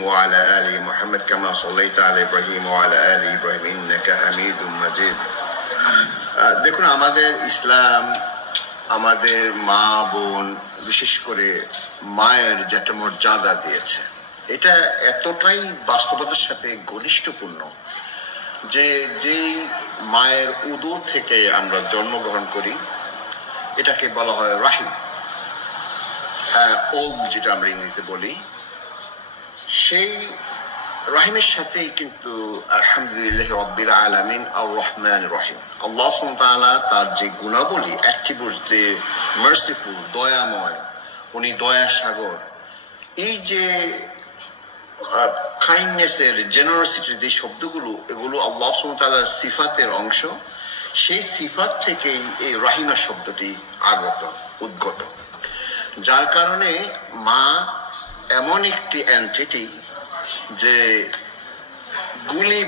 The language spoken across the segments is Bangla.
وعلى آل محمد كما صليت على إبراهيم وعلى آل إبراهيم إنك حميد مجيد। দেখুন, আমাদের ইসলাম আমাদের মা বোন, বিশেষ করে মায়ের যেটা মর্যাদা দিয়েছে, এটা এতটাই বাস্তবতার সাথে ঘনিষ্ঠপূর্ণ যে যেই মায়ের উদর থেকে আমরা জন্মগ্রহণ করি এটাকে বলা হয় রাহিম, ওম যেটা আমরা ইংরেজিতে বলি। সেই রাহিমের সাথেই কিন্তু আলহামদুলিল্লাহ রাব্বিল আলামিন আর রহমান রহিম, আল্লাহ সুবহানাহু ওয়া তাআলা তার যে গুণাবলী, অ্যাট্রিবিউটস, যে মার্সিফুল, দয়াময়, উনি দয়া সাগর, এই যে কাইন্ডনেসের, জেনারসিটির যে শব্দগুলো, এগুলো আল্লাহ সুবহানাহু ওয়া তাআলার সিফাতের অংশ। সেই সিফাত থেকেই এই রাহিমা শব্দটি উদ্গত, যার কারণে মা এমন একটি এন্টিটি যে গুলি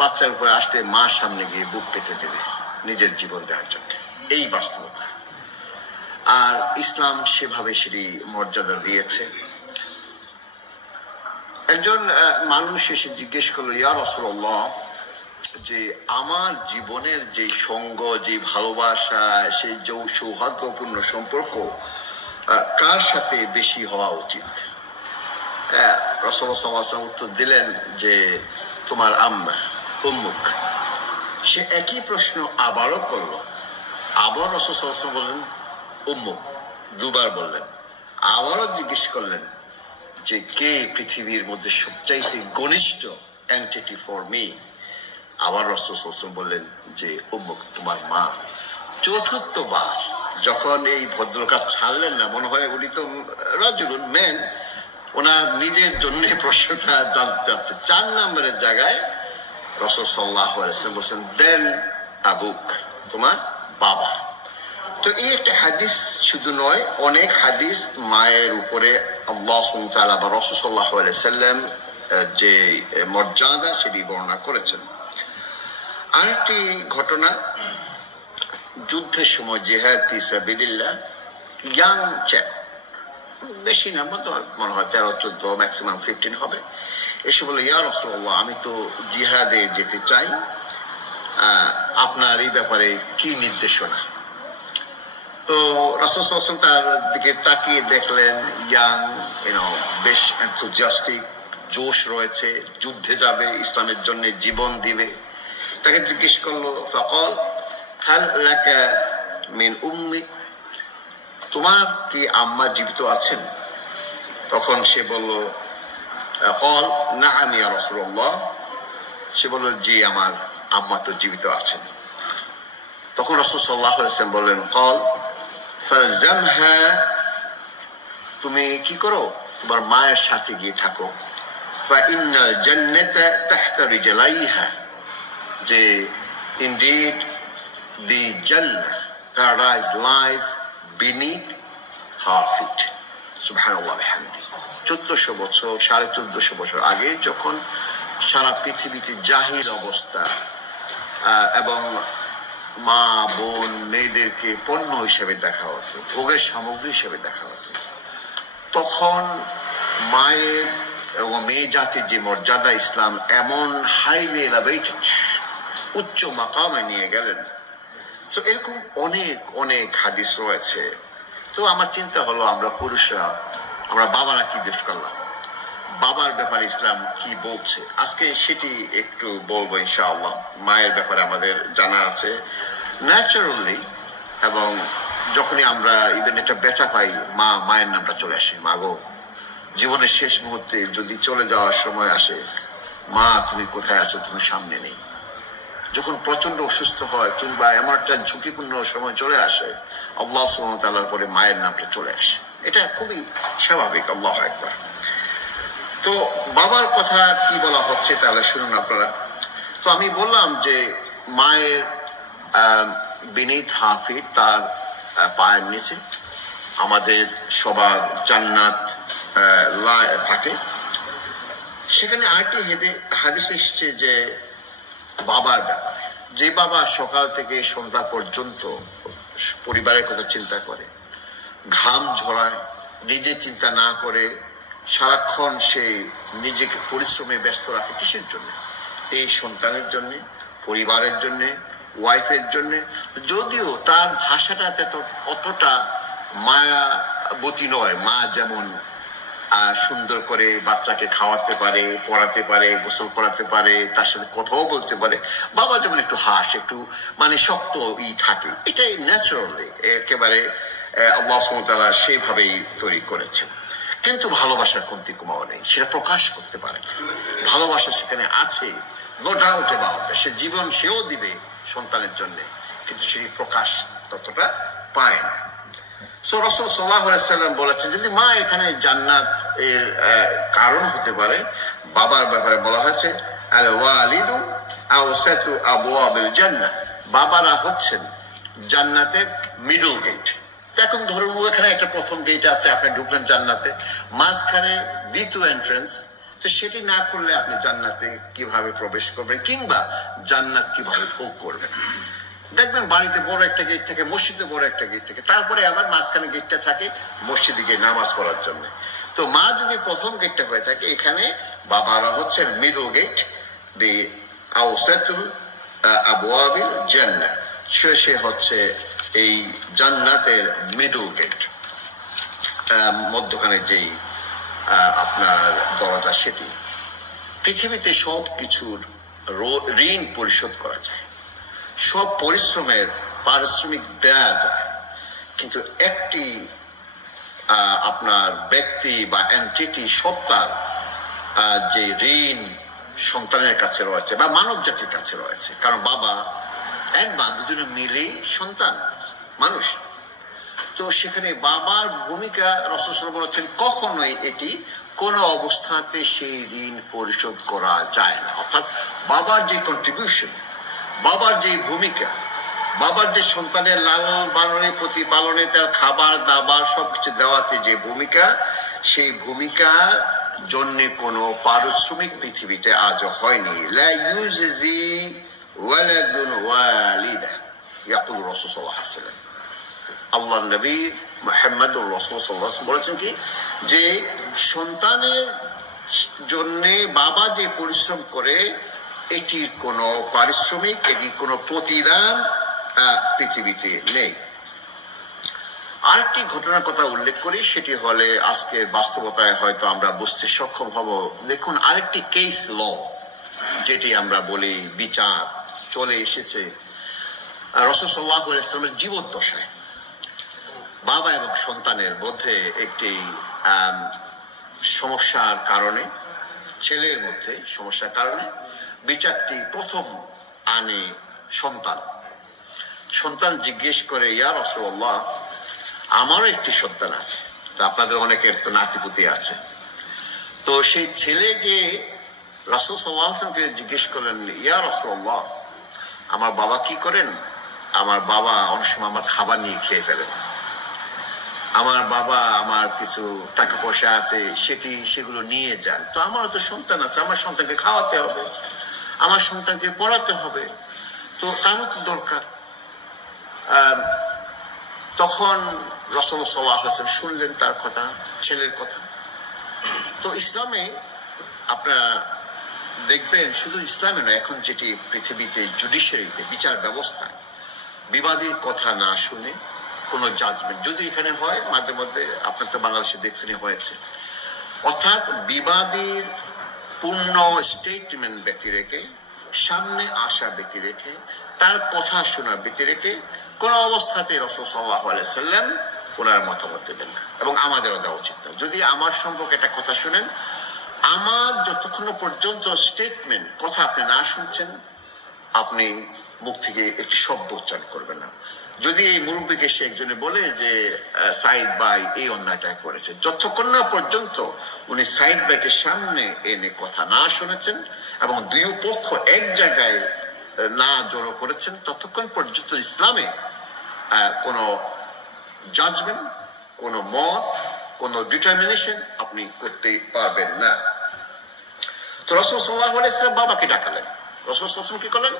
বাচ্চার উপরে আসতে মার সামনে গিয়ে বুক পেতে দেবে নিজের জীবন দেওয়ার জন্য, এই বাস্তবতা। আর ইসলাম সেভাবে সেটি মর্যাদা দিয়েছে। একজন মানুষ এসে জিজ্ঞেস করলো, ইয়া রাসূলুল্লাহ, যে আমার জীবনের যে সঙ্গ, যে ভালোবাসা, সেই সৌহার্দ্যপূর্ণ সম্পর্ক কার সাথে বেশি হওয়া উচিত? রাসূলুল্লাহ সাল্লাল্লাহু আলাইহি ওয়াসাল্লাম উত্তর দিলেন যে তোমার আম্মা, উম্মুক। সে একই প্রশ্ন আবারও করলো। আবার রাসূল সাল্লাল্লাহু আলাইহি ওয়াসাল্লাম বললেন উম্মুক, দুবার বললেন। আবারও জিজ্ঞেস করলেন যে কে পৃথিবীর মধ্যে সবচাইতে ঘনিষ্ঠ এন্টিটি ফর মি? আবার রাসূল সাল্লাল্লাহু আলাইহি ওয়াসাল্লাম বললেন যে উম্মুক, তোমার মা। চতুর্থবার যখন এই ভদ্রকার ছাড়লেন না, মনে হয় উনি তো রাজুলুন ম্যান, ওনার নিজের জন্য প্রশ্নটা জানতে চাচ্ছে। 4 নম্বরের জায়গায় রাসূল সাল্লাল্লাহু আলাইহি ওয়াসাল্লাম বলেছেন দেন আবুক, তোমার বাবা। তো এই একটা হাদিস শুধু নয়, অনেক হাদিস মায়ের উপরে আল্লাহ সুবহানাহু ওয়া তাআলা বা রাসূল সাল্লাল্লাহু আলাইহি ওয়াসাল্লাম যে মর্যাদা সেটি বর্ণনা করেছেন। আরেকটি ঘটনা, যুদ্ধের সময় জিহাদ ফি সাবিলিল্লাহ, ইয়াং চ্যাপ, বেশি না, মনে হয় 13-14, ম্যাক্সিমাম 15 হবে, এসে বলে, ইয়া রাসূলুল্লাহ, আমি তো জিহাদে যেতে চাই, আপনার এই ব্যাপারে কি নির্দেশনা? তো রাসূল সাল্লাল্লাহু আলাইহি ওয়াসাল্লাম তার দিকে তাকিয়ে দেখলেন, ইয়াং, বেশ এনথুজিয়াস্টিক, জোশ রয়েছে, যুদ্ধে যাবে, ইসলামের জন্য জীবন দিবে। তাকে জিজ্ঞেস করলো, ফাকাল হাল লাকা মিন উম্মি, তোমার কি আম্মা জীবিত আছেন? তখন সে বলল, কল নাআম ইয়া রাসূলুল্লাহ, সে বলল, জি, আমার আম্মা তো জীবিত আছেন। তখন রাসূল সাল্লাল্লাহু আলাইহি ওয়াসাল্লাম বললেন, কল ফালজামহা, তুমি কি করো? তোমার মায়ের সাথে গিয়ে থাকো। ফাইন্নাল জান্নাতা তাহতা রিজলাইহা, যে indeed the Jannah, paradise, lies beneath her feet. সুবহানাল্লাহ বিহামদিহি। 1400 বছর, 1450 বছর আগে, যখন সারা পৃথিবীতে জাহিল অবস্থা এবং মা বোন মেয়েদেরকে পণ্য হিসেবে দেখা হতো, ভোগের সামগ্রী হিসেবে দেখা হতো, তখন মায়ের এবং মেয়ে জাতির যে মর্যাদা ইসলাম এমন হাইলি এলিভেটেড, উচ্চ মাকামে নিয়ে গেলেন। তো এরকম অনেক অনেক হাদিস রয়েছে। তো আমার চিন্তা হলো, আমরা পুরুষরা, আমরা বাবারা কি দোষ করলাম? বাবার ব্যাপারে ইসলাম কি বলছে? আজকে সেটি একটু বলবো ইনশাআল্লাহ। মায়ের ব্যাপারে আমাদের জানা আছে ন্যাচারালি, এবং যখনই আমরা ইভেন একটা ব্যথা পাই, মায়ের নামটা চলে আসে। মা গো, জীবনের শেষ মুহূর্তে যদি চলে যাওয়ার সময় আসে, মা তুমি কোথায় আছো? তুমি সামনে নেই। যখন প্রচন্ড অসুস্থ হয় কিংবা এমন একটা ঝুঁকিপূর্ণ সময় চলে আসে, আল্লাহ সুবহানাহু ওয়া তাআলার পরে মায়ের নামটা চলে আসে। এটা খুবই স্বাভাবিক। আল্লাহু আকবার। তো বাবার কথা কি বলা হচ্ছে তাহলে শুনুন আপনারা। তো আমি বললাম যে মায়ের বিনীত হাফিজ, তার পায়ের নিচে আমাদের সবার জান্নাত থাকে। সেখানে আরেকটি হাদিস এসেছে যে বাবার ব্যাপারে, যে বাবা সকাল থেকে সন্ধ্যা পর্যন্ত পরিবারের কথা চিন্তা করে, ঘাম ঝরায়, নিজে চিন্তা না করে সারাক্ষণ সে নিজেকে পরিশ্রমে ব্যস্ত রাখে কিসের জন্য? এই সন্তানের জন্য, পরিবারের জন্য, ওয়াইফের জন্য। যদিও তার ভাষাটা অতটা মায়াবতী নয়। মা যেমন সুন্দর করে বাচ্চাকে খাওয়াতে পারে, পড়াতে পারে, গোসল করাতে পারে, তার সাথে কথাও বলতে পারে, বাবা যেমন একটু হাস, একটু মানে শক্ত থাকে, এটাই ন্যাচারালি একেবারে আল্লাহ সুবহানাহু ওয়া তাআলা সেইভাবেই তৈরি করেছেন। কিন্তু ভালোবাসার কমতি কমাও নেই, সেটা প্রকাশ করতে পারে না। ভালোবাসা সেখানে আছে, নো ডাউট অ্যাবাউট দ্যাট। সে জীবন সেও দিবে সন্তানের জন্য, কিন্তু সেই প্রকাশ ততটা পায় না। সো রাসূল সাল্লাল্লাহু আলাইহি সাল্লাম বলেছেন, যদি মা এখানে জান্নাত এর কারণ হতে পারে, বাবার ব্যাপারে বলা হয়েছে আল ওয়ালিদু আওসাতু আবওয়াবিল জান্নাহ, বাবারা হচ্ছেন জান্নাতের মিডল গেট। এখন ধরুন এখানে একটা প্রথম গেট আছে, আপনি ঢুকলেন জান্নাতে, মাঝখানে দ্বিতীয় এন্ট্রান্স, তো সেটি না করলে আপনি জান্নাতে কিভাবে প্রবেশ করবেন, কিংবা জান্নাত কিভাবে ভোগ করবেন? দেখবেন বাড়িতে বড় একটা গেট থাকে, মসজিদে বড় একটা গেট থাকে, তারপরে আবার মাঝখানে গেটটা থাকে মসজিদে গিয়ে নামাজ পড়ার জন্য। তো মা যদি প্রথম গেটটা হয়ে থাকে, এখানে বাবারা হচ্ছে মিডল গেট, দি আওসাতুল আবওয়াবিল জান্নাহ, সে হচ্ছে এই জান্নাতের মিডল গেট, মধ্যখানে যেই আপনার দরজা, সেটি। পৃথিবীতে সব কিছুর ঋণ পরিশোধ করা যায়, সব পরিশ্রমের পারিশ্রমিক দেয়া যায়, কিন্তু একটি আপনার ব্যক্তি বা এন্টিটি, সত্তার যে ঋণ সন্তানের কাছে রয়েছে বা মানব জাতির কাছে রয়েছে। কারণ বাবা এক বা দুজনে মিলেই সন্তান মানুষ। তো সেখানে বাবার ভূমিকা রাসূল সাল্লাল্লাহু আলাইহি ওয়াসাল্লাম বলেছেন, কখনোই এটি কোনো অবস্থাতে সেই ঋণ পরিশোধ করা যায় না। অর্থাৎ বাবার যে কন্ট্রিবিউশন, বাবার যে ভূমিকা, বাবার যে সন্তানের লালন পালনে, প্রতিপালনে, তার খাবার দাবার সবকিছু দেওয়াতে যে ভূমিকা, সেই ভূমিকার জন্য কোনো পারিশ্রমিক পৃথিবীতে আজও হয়নি। লা ইউজি ওয়ালাদুন ওয়ালিদা ইয়াকুল রাসূল সাল্লাল্লাহু আলাইহি ওয়াসাল্লাম, আল্লাহর নবী মুহাম্মদুর রাসূল সাল্লাল্লাহু আলাইহি ওয়াসাল্লাম বলেছেন কি, যে সন্তানের জন্য বাবা যে পরিশ্রম করে, এটির কোনো পারিশ্রমিক, এটির কোনো প্রতিদান পৃথিবীতে নেই। আরেকটি ঘটনার কথা উল্লেখ করি, সেটি হলে আজকের বাস্তবতায় হয়তো আমরা বুঝতে সক্ষম হব। দেখুন, আরেকটি কেস ল, যেটি আমরা বলি বিচার, চলে এসেছে রাসূল সাল্লাল্লাহু আলাইহি ওয়াসাল্লামের জীবদ্দশায়। বাবা এবং সন্তানের মধ্যে একটি সমস্যার কারণে, ছেলের মধ্যে সমস্যার কারণে বিচারটি প্রথম আনে সন্তান। সন্তান জিজ্ঞেস করে, ইয়া রাসূলুল্লাহ, আমারও একটি সন্তান আছে, তো আপনাদের অনেকের তো নাতিপুতি আছে। তো সেই ছেলে গিয়ে রাসূল সাল্লাল্লাহু আলাইহি ওয়াসাল্লামকে জিজ্ঞেস করলেন, ইয়া রাসূলুল্লাহ, আমার বাবা কি করেন? আমার বাবা অনেক সময় আমার খাবার নিয়ে খেয়ে ফেলেন। আমার বাবা আমার কিছু টাকা পয়সা আছে, সেগুলো নিয়ে যান। তো আমারও তো সন্তান আছে, আমার সন্তানকে খাওয়াতে হবে, আমার সন্তানকে পড়াতে হবে, তো তারও তো দরকার। তখন রাসূল সাল্লাল্লাহু আলাইহি ওয়াসাল্লাম শুনলেন তার কথা, ছেলের কথা। তো ইসলামে আপনারা দেখবেন, শুধু ইসলামে নয়, এখন যেটি পৃথিবীতে জুডিশিয়ারিতে, বিচার ব্যবস্থায়, বিবাদীর কথা না শুনে কোনো জাজমেন্ট যদি এখানে হয়, মাঝে মধ্যে আপনার তো বাংলাদেশে দেখছেনই হয়েছে, অর্থাৎ বিবাদীর পূর্ণ স্টেটমেন্ট ব্যক্তি রেখে, সামনে আসা ব্যক্তি রেখে, তার কথা শোনা ব্যক্তি রেখে কোন অবস্থাতে রাসূল সাল্লাল্লাহু আলাইহি ওয়াসাল্লাম ওনার মতামত দেবেন না, এবং আমাদেরও দেওয়া উচিত না। যদি আমার সম্পর্কে একটা কথা শুনেন, আমার যতক্ষণ পর্যন্ত স্টেটমেন্ট, কথা আপনি না শুনছেন, আপনি মুখ থেকে একটি শব্দ উচ্চারণ করবেন না। যদি এই মুরব্বীকে সে একজনে বলে যে সাইদ ভাই এই অন্যায়টা করেছে, যতক্ষণ না পর্যন্ত উনি সাইদ ভাইকে সামনে এনে কথা না শুনেছেন এবং দুই পক্ষ এক জায়গায় না জড়ো করেছেন, ততক্ষণ পর্যন্ত ইসলামে কোনো জাজমেন্ট, কোনো মত, কোনো ডিটারমিনেশন আপনি করতে পারবেন না। তো রাসূল সাল্লাল্লাহু আলাইহি ওয়াসাল্লাম বাবাকে ডাকালেন। রাসূল সাল্লাল্লাহু আলাইহি ওয়াসাল্লাম কি করলেন?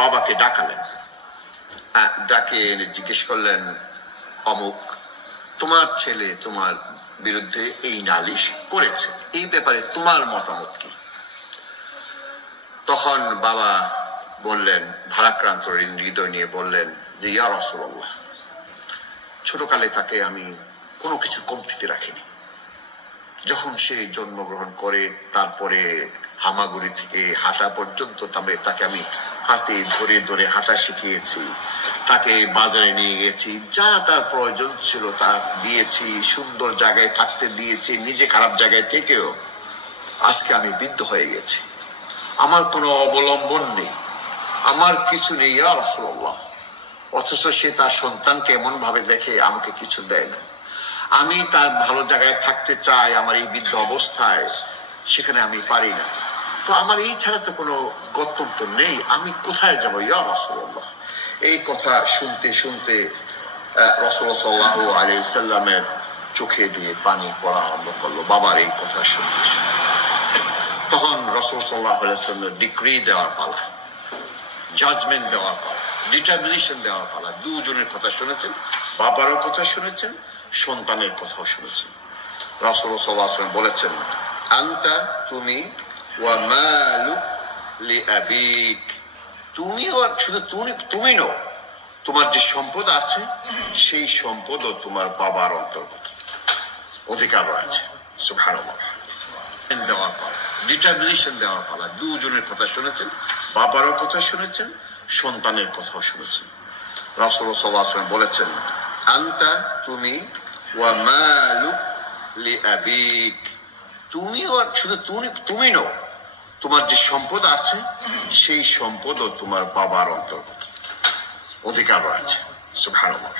বাবাকে ডাকালেন, ডাকে এনে জিজ্ঞেস করলেন, অমুক, তোমার ছেলে তোমার বিরুদ্ধে এই নালিশ করেছে, এই ব্যাপারে তোমার মতামত কি? তখন বাবা বললেন, ভারাক্রান্ত হৃদয় নিয়ে বললেন যে ইয়া রাসূলুল্লাহ, ছোটকালে তাকে আমি কোনো কিছু কমতিতে রাখিনি। যখন সে জন্মগ্রহণ করে তারপরে হামাগুড়ি থেকে হাঁটা পর্যন্ত তাকে আমি হাতে ধরে ধরে হাঁটা শিখিয়েছি, তাকে বাজারে নিয়ে গেছি, যা তার প্রয়োজন ছিল তা দিয়েছি, সুন্দর জায়গায় থাকতে দিয়েছি, নিজে খারাপ জায়গায় থেকেও আজকে আমি বৃদ্ধ হয়ে গেছি, আমার কোনো অবলম্বন নেই, আমার কিছু নেই ইয়া রাসূলুল্লাহ। অথচ সে তার সন্তানকে এমন ভাবে দেখে আমাকে কিছু দেয় না। আমি তার ভালো জায়গায় থাকতে চাই, আমার এই বৃদ্ধ অবস্থায় সেখানে আমি পারি না। তো আমার এই ছাড়া তো কোনো গত্যন্তর নেই, আমি কোথায় যাবো ইয়া রাসূলুল্লাহ? এই কথা শুনতে শুনতে রাসূলুল্লাহ সাল্লাল্লাহু আলাইহি ওয়াসাল্লামের চোখে দিয়ে পানি পড়া আরম্ভ করলো বাবার এই কথা শুনতে শুনতে। তখন রাসূলুল্লাহ সাল্লাল্লাহু আলাইহি ওয়াসাল্লাম ডিক্রি দেওয়ার পালা, জাজমেন্ট দেওয়ার পালা, ডিটারমিনেশন দেওয়ার পালা। দুজনের কথা শুনেছেন, বাবারও কথা শুনেছেন, সন্তানের কথাও শুনেছেন। রাসূলুল্লাহ সাল্লাল্লাহু আলাইহি ওয়াসাল্লাম বলেছেন, আনতা তুমি ওয়া মালুক লিআবিক, তুমিও শুধু তুমি নও, তোমার যে সম্পদ আছে সেই সম্পদও তোমার বাবার অন্তর্গত, অধিকার রয়েছে। সুবহানাল্লাহ। দেওয়ার পালা, ডিটারমিনেশন দেওয়ার পালা। দুজনের কথা শুনেছেন, বাবারও কথা শুনেছেন, সন্তানের কথাও শুনেছেন। রাসূলুল্লাহ সাল্লাল্লাহু আলাইহি ওয়াসাল্লাম বলেছেন, আনতা তুমি ওয়া মালুক লিআবিক, তুমিও শুধু তুমি নও, তোমার যে সম্পদ আছে সেই সম্পদও তোমার বাবার অন্তর্গত, অধিকার রয়েছে। সুবহানাল্লাহ।